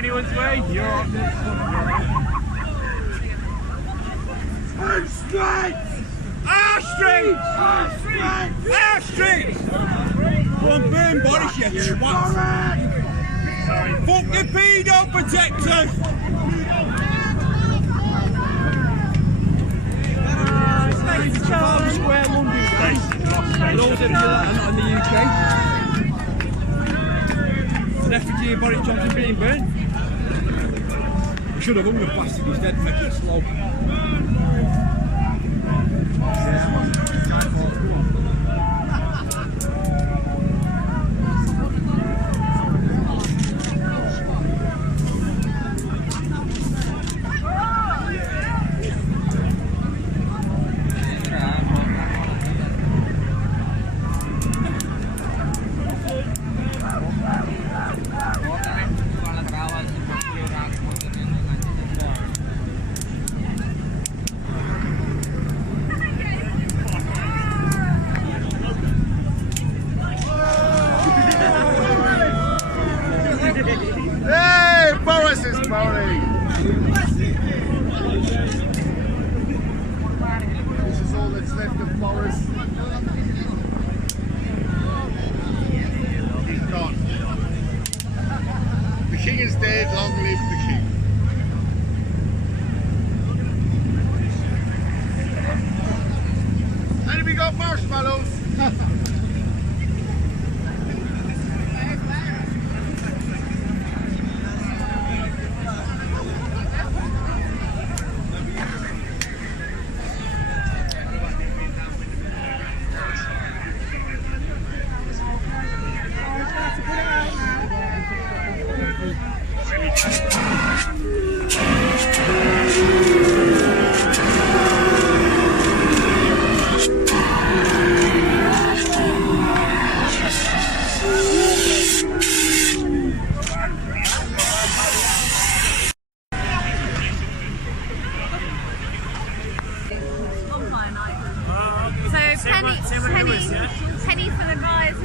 anyone's way? You're on this one. Our streets! Our streets! Our streets! Our streets! Go on, burn Boris, you twat! Sorry. Fuck the pedo protectors! It's Trafalgar Square, London. Those of you that are not in the UK. An effigy of Boris Johnson being burnt. We should have hung the bastard, he's dead, make it slow. Hey, Boris is moaning. This is all that's left of Boris. He's gone. The king is dead, long live the king. And we got marshmallows. Penny for the guys.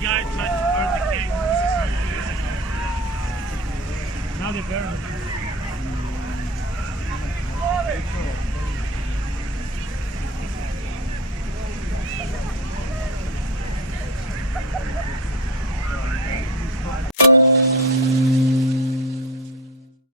Guys tried to burn the king. Now they're burning.